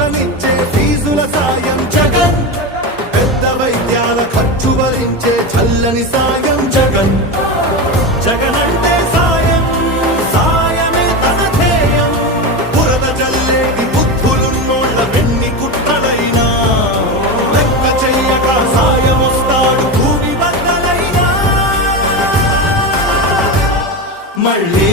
ఊతమిచ్చే ఫీజుల సాయం జగన్ పెద్ద వైద్యాల ఖర్చు భరించే చల్లని సాయం జగన్ జగన్ అంటే సాయం సాయమే తన ధ్యేయం బురద జల్లేది బుద్ధులున్నోళ్ళ వెన్ని కుట్టలైనా లెక్క చెయ్యక సాయం వస్తాడు భూమి బద్దలైనా మళ్ళీ